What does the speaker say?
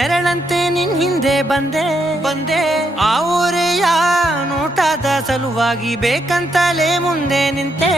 ನೆರಳಂತೆ ನಿನ್ ಹಿಂದೆ ಬಂದೆ ಆ ಊರೆಯ ನೋಟದ ಸಲುವಾಗಿ ಬೇಕಂತಲೇ ಮುಂದೆ ನಿಂತೆ